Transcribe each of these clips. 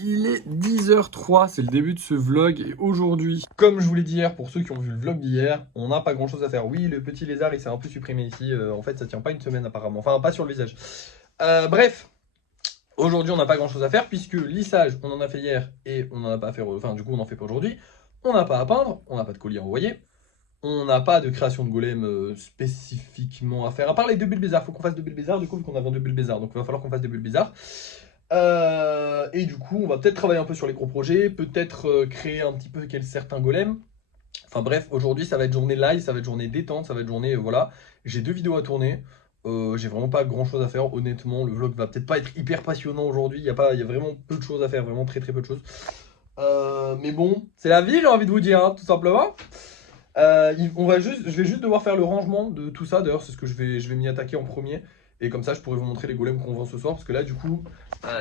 Il est 10h03, c'est le début de ce vlog et aujourd'hui, comme je vous l'ai dit hier, pour ceux qui ont vu le vlog d'hier, on n'a pas grand chose à faire. Oui, le petit lézard il s'est un peu supprimé ici, en fait ça tient pas une semaine apparemment, enfin pas sur le visage. Bref, aujourd'hui on n'a pas grand chose à faire puisque lissage on en a fait hier et on en a pas fait, enfin du coup on en fait pas aujourd'hui. On n'a pas à peindre, on n'a pas de colis à envoyer, on n'a pas de création de golem spécifiquement à faire, à part les deux bulles bizarres, faut qu'on fasse deux bulles bizarres du coup vu qu'on a vendu deux bulles bizarres, donc il va falloir qu'on fasse des bulles bizarres. Et du coup, on va peut-être travailler un peu sur les gros projets, peut-être créer un petit peu certains golems. Enfin bref, aujourd'hui ça va être journée live, ça va être journée détente, ça va être journée, voilà. J'ai deux vidéos à tourner, j'ai vraiment pas grand chose à faire, honnêtement. Le vlog va peut-être pas être hyper passionnant aujourd'hui, il y a vraiment peu de choses à faire, vraiment très peu de choses. Mais bon, c'est la vie, j'ai envie de vous dire, hein, tout simplement. Je vais juste devoir faire le rangement de tout ça. D'ailleurs, c'est ce que je vais m'y attaquer en premier. Et comme ça, je pourrai vous montrer les golems qu'on vend ce soir. Parce que là, du coup,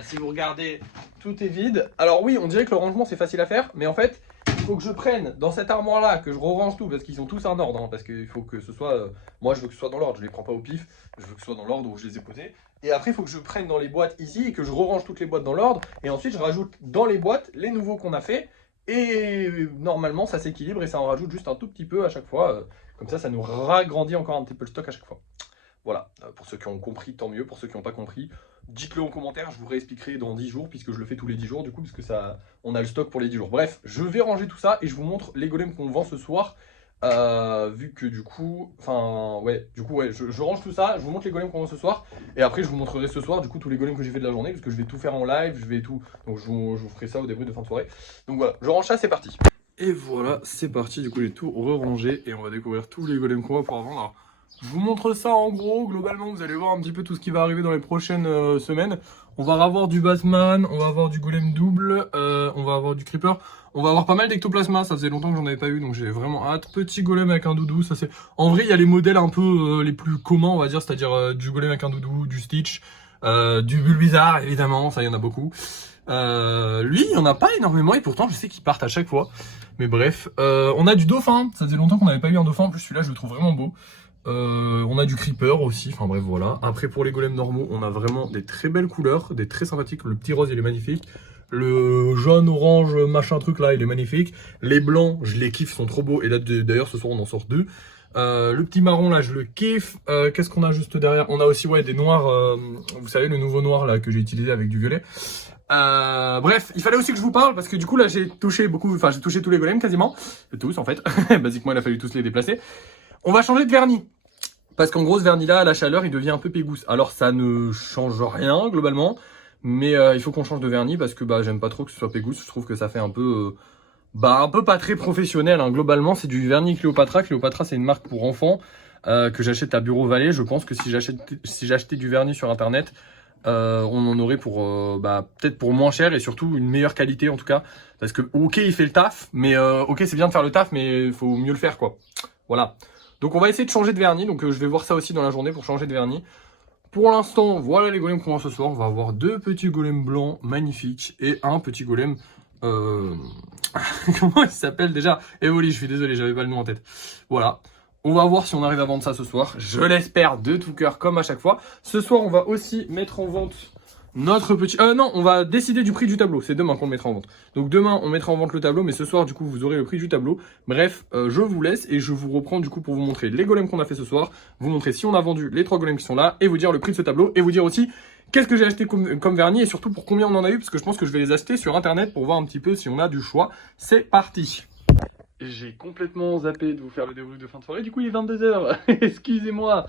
si vous regardez, tout est vide. Alors oui, on dirait que le rangement, c'est facile à faire. Mais en fait, il faut que je prenne dans cette armoire-là, que je re-range tout. Parce qu'ils sont tous en ordre. Hein, parce qu'il faut que ce soit... moi, je veux que ce soit dans l'ordre. Je les prends pas au pif. Je veux que ce soit dans l'ordre où je les ai posés. Et après, il faut que je prenne dans les boîtes ici et que je re-range toutes les boîtes dans l'ordre. Et ensuite, je rajoute dans les boîtes les nouveaux qu'on a fait. Et normalement, ça s'équilibre et ça en rajoute juste un tout petit peu à chaque fois. Comme ça nous ragrandit encore un petit peu le stock à chaque fois. Voilà, pour ceux qui ont compris, tant mieux. Pour ceux qui n'ont pas compris, dites-le en commentaire, je vous réexpliquerai dans 10 jours, puisque je le fais tous les 10 jours, du coup, parce que ça, on a le stock pour les 10 jours. Bref, je vais ranger tout ça et je vous montre les golems qu'on vend ce soir. Vu que du coup, je range tout ça, je vous montre les golems qu'on vend ce soir. Et après, je vous montrerai ce soir, du coup, tous les golems que j'ai fait de la journée, parce que je vais tout faire en live, je vais tout. Donc, je vous ferai ça au débrief de fin de soirée. Donc voilà, je range ça, c'est parti. Et voilà, c'est parti, du coup, j'ai tout re-rangé et on va découvrir tous les golems qu'on va pouvoir vendre. Alors, je vous montre ça en gros, globalement vous allez voir un petit peu tout ce qui va arriver dans les prochaines semaines. On va avoir du Batman, on va avoir du golem double, on va avoir du creeper, on va avoir pas mal d'ectoplasma, ça faisait longtemps que j'en avais pas eu donc j'ai vraiment hâte. Petit golem avec un doudou, ça c'est... En vrai il y a les modèles un peu les plus communs on va dire, c'est-à-dire du golem avec un doudou, du Stitch, du Bulbizarre évidemment, ça il y en a beaucoup. Lui il y en a pas énormément et pourtant je sais qu'ils partent à chaque fois. Mais bref, on a du dauphin, ça faisait longtemps qu'on n'avait pas eu un dauphin, en plus celui-là je le trouve vraiment beau. On a du creeper aussi, enfin bref voilà. Après pour les golems normaux, on a vraiment des très belles couleurs, des très sympathiques. Le petit rose il est magnifique. Le jaune, orange, machin truc là, il est magnifique. Les blancs, je les kiffe, ils sont trop beaux. Et là d'ailleurs ce soir on en sort deux. Le petit marron là, je le kiffe. Qu'est-ce qu'on a juste derrière? On a aussi ouais des noirs, vous savez le nouveau noir là que j'ai utilisé avec du violet. Bref, il fallait aussi que je vous parle parce que du coup là j'ai touché beaucoup, enfin j'ai touché tous les golems quasiment, tous en fait. Basiquement il a fallu tous les déplacer. On va changer de vernis. Parce qu'en gros, ce vernis-là, à la chaleur, il devient un peu pégousse. Alors, ça ne change rien, globalement. Mais il faut qu'on change de vernis parce que j'aime pas trop que ce soit pégousse. Je trouve que ça fait un peu... un peu pas très professionnel. Hein. Globalement, c'est du vernis Cléopatra. Cléopatra, c'est une marque pour enfants que j'achète à Bureau Vallée. Je pense que si j'achetais du vernis sur Internet, on en aurait pour peut-être pour moins cher et surtout une meilleure qualité, en tout cas. Parce que, ok, il fait le taf. Mais ok, c'est bien de faire le taf, mais il faut mieux le faire, quoi. Voilà. Donc on va essayer de changer de vernis, donc je vais voir ça aussi dans la journée pour changer de vernis. Pour l'instant, voilà les golems qu'on va ce soir. On va avoir deux petits golems blancs magnifiques et un petit golem... Comment il s'appelle déjà? Evoli, je suis désolé, j'avais pas le nom en tête. Voilà. On va voir si on arrive à vendre ça ce soir. Je l'espère de tout cœur comme à chaque fois. Ce soir, on va aussi mettre en vente notre petit... non, on va décider du prix du tableau. C'est demain qu'on le mettra en vente. Donc demain, on mettra en vente le tableau. Mais ce soir, du coup, vous aurez le prix du tableau. Bref, je vous laisse et je vous reprends du coup pour vous montrer les golems qu'on a fait ce soir. Vous montrer si on a vendu les 3 golems qui sont là. Et vous dire le prix de ce tableau. Et vous dire aussi qu'est-ce que j'ai acheté comme vernis. Et surtout pour combien on en a eu. Parce que je pense que je vais les acheter sur Internet pour voir un petit peu si on a du choix. C'est parti. J'ai complètement zappé de vous faire le débrief de fin de soirée. Du coup, il est 22h. Excusez-moi.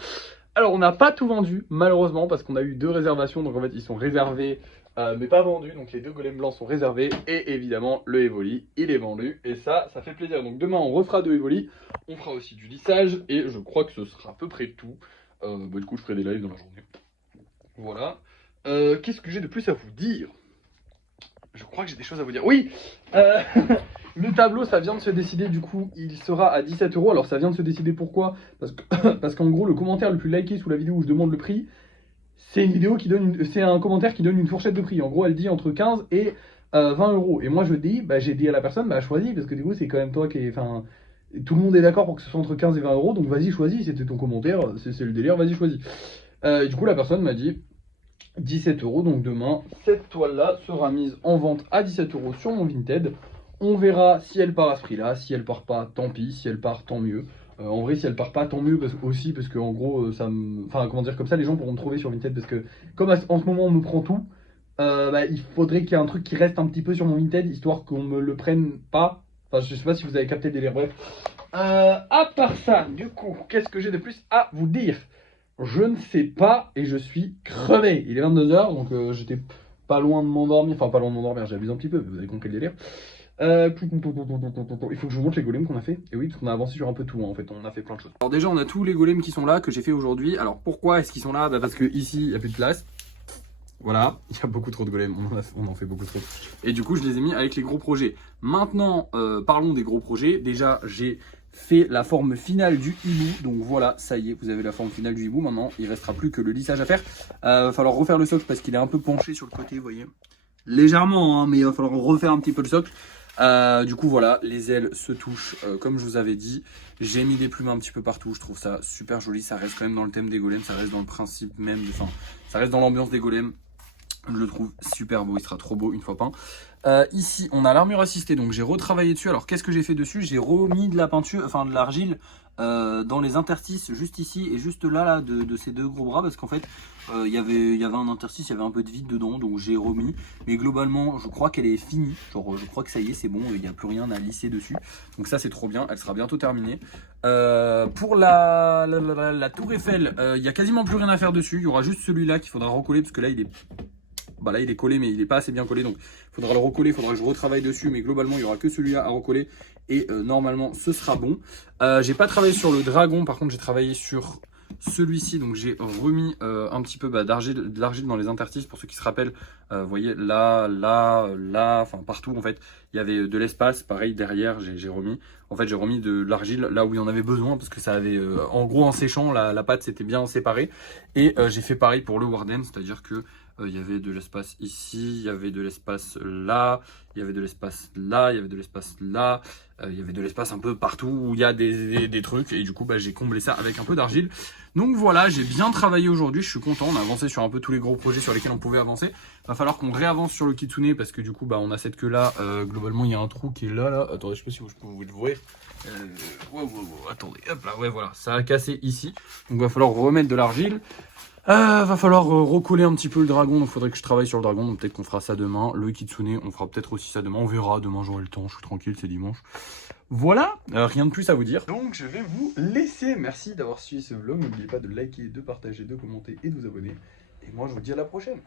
Alors, on n'a pas tout vendu, malheureusement, parce qu'on a eu 2 réservations. Donc, en fait, ils sont réservés, mais pas vendus. Donc, les 2 golems blancs sont réservés. Et évidemment, le Evoli, il est vendu. Et ça fait plaisir. Donc, demain, on refera 2 Evoli. On fera aussi du lissage. Et je crois que ce sera à peu près tout. Du coup, je ferai des lives dans la journée. Voilà. Qu'est-ce que j'ai de plus à vous dire? Je crois que j'ai des choses à vous dire. Oui Le tableau, ça vient de se décider, du coup, il sera à 17 €. Alors, ça vient de se décider pourquoi? Parce qu'en gros, le commentaire le plus liké sous la vidéo où je demande le prix, c'est une vidéo qui donne c'est un commentaire qui donne une fourchette de prix. En gros, elle dit entre 15 et 20 €. Et moi, je dis, j'ai dit à la personne, choisis, parce que du coup, c'est quand même toi qui est. Enfin, tout le monde est d'accord pour que ce soit entre 15 et 20 €. Donc, vas-y, choisis. C'était ton commentaire, c'est le délire, vas-y, choisis. Du coup, la personne m'a dit. 17 €. Donc demain, cette toile-là sera mise en vente à 17 € sur mon Vinted. On verra si elle part à ce prix-là. Si elle part pas, tant pis. Si elle part, tant mieux. En vrai, si elle part pas, tant mieux aussi parce que en gros, ça me... Enfin, comment dire, comme ça, les gens pourront me trouver sur Vinted parce que comme en ce moment, on me prend tout, il faudrait qu'il y ait un truc qui reste un petit peu sur mon Vinted, histoire qu'on me le prenne pas. Enfin, je sais pas si vous avez capté le délire, bref. À part ça, du coup, qu'est-ce que j'ai de plus à vous dire? Je ne sais pas et je suis crevé. Il est 22 h, donc j'étais pas loin de m'endormir. Enfin, pas loin de m'endormir, j'abuse un petit peu, mais vous avez compris le délire. Il faut que je vous montre les golems qu'on a fait. Et oui, parce qu'on a avancé sur un peu tout, hein, en fait, on a fait plein de choses. Alors déjà, on a tous les golems qui sont là, que j'ai fait aujourd'hui. Alors pourquoi est-ce qu'ils sont là? Parce que ici, il n'y a plus de place. Voilà, il y a beaucoup trop de golems, on en fait beaucoup trop. Et du coup, je les ai mis avec les gros projets. Maintenant, parlons des gros projets. Déjà, j'ai fait la forme finale du hibou. Donc voilà, ça y est, vous avez la forme finale du hibou. Maintenant, il ne restera plus que le lissage à faire. Va falloir refaire le socle parce qu'il est un peu penché sur le côté, vous voyez. Légèrement, hein, mais il va falloir refaire un petit peu le socle. Du coup, voilà, les ailes se touchent comme je vous avais dit. J'ai mis des plumes un petit peu partout. Je trouve ça super joli. Ça reste quand même dans le thème des golems. Ça reste dans le principe même. Enfin, ça reste dans l'ambiance des golems. Je le trouve super beau, il sera trop beau une fois peint. Ici, on a l'armure assistée, donc j'ai retravaillé dessus. Alors, qu'est-ce que j'ai fait dessus? J'ai remis de la peinture, enfin de l'argile dans les interstices, juste ici et juste là de ces deux gros bras, parce qu'en fait, il y avait un interstice, il y avait un peu de vide dedans, donc j'ai remis. Mais globalement, je crois qu'elle est finie. Genre, je crois que ça y est, c'est bon, il n'y a plus rien à lisser dessus. Donc ça, c'est trop bien, elle sera bientôt terminée. Pour la tour Eiffel, il n'y a quasiment plus rien à faire dessus. Il y aura juste celui-là qu'il faudra recoller, parce que là, il est... Bah là il est collé mais il n'est pas assez bien collé, donc il faudra le recoller, il faudra que je retravaille dessus, mais globalement il n'y aura que celui-là à recoller et normalement ce sera bon. J'ai pas travaillé sur le dragon, par contre j'ai travaillé sur celui-ci, donc j'ai remis un petit peu de l'argile dans les interstices. Pour ceux qui se rappellent, vous voyez là, enfin partout en fait il y avait de l'espace. Pareil derrière j'ai remis, en fait j'ai remis de l'argile là où il y en avait besoin, parce que ça avait en gros en séchant la pâte s'était bien séparée. Et j'ai fait pareil pour le Warden, c'est à dire que il y avait de l'espace ici, il y avait de l'espace là, il y avait de l'espace là, il y avait de l'espace là, il y avait de l'espace un peu partout où il y a des trucs, et du coup j'ai comblé ça avec un peu d'argile. Donc voilà, j'ai bien travaillé aujourd'hui, je suis content, on a avancé sur un peu tous les gros projets sur lesquels on pouvait avancer. Va falloir qu'on réavance sur le kitsune parce que du coup on a cette queue là, globalement il y a un trou qui est là, attendez, je sais pas si je peux vous le voir. Attendez, hop là, ouais voilà, ça a cassé ici, donc va falloir remettre de l'argile. Va falloir recoller un petit peu le dragon, donc faudrait que je travaille sur le dragon, donc peut-être qu'on fera ça demain. Le kitsune, on fera peut-être aussi ça demain, on verra, demain j'aurai le temps, je suis tranquille, c'est dimanche. Voilà, rien de plus à vous dire. Donc je vais vous laisser, merci d'avoir suivi ce vlog, n'oubliez pas de liker, de partager, de commenter et de vous abonner. Et moi je vous dis à la prochaine.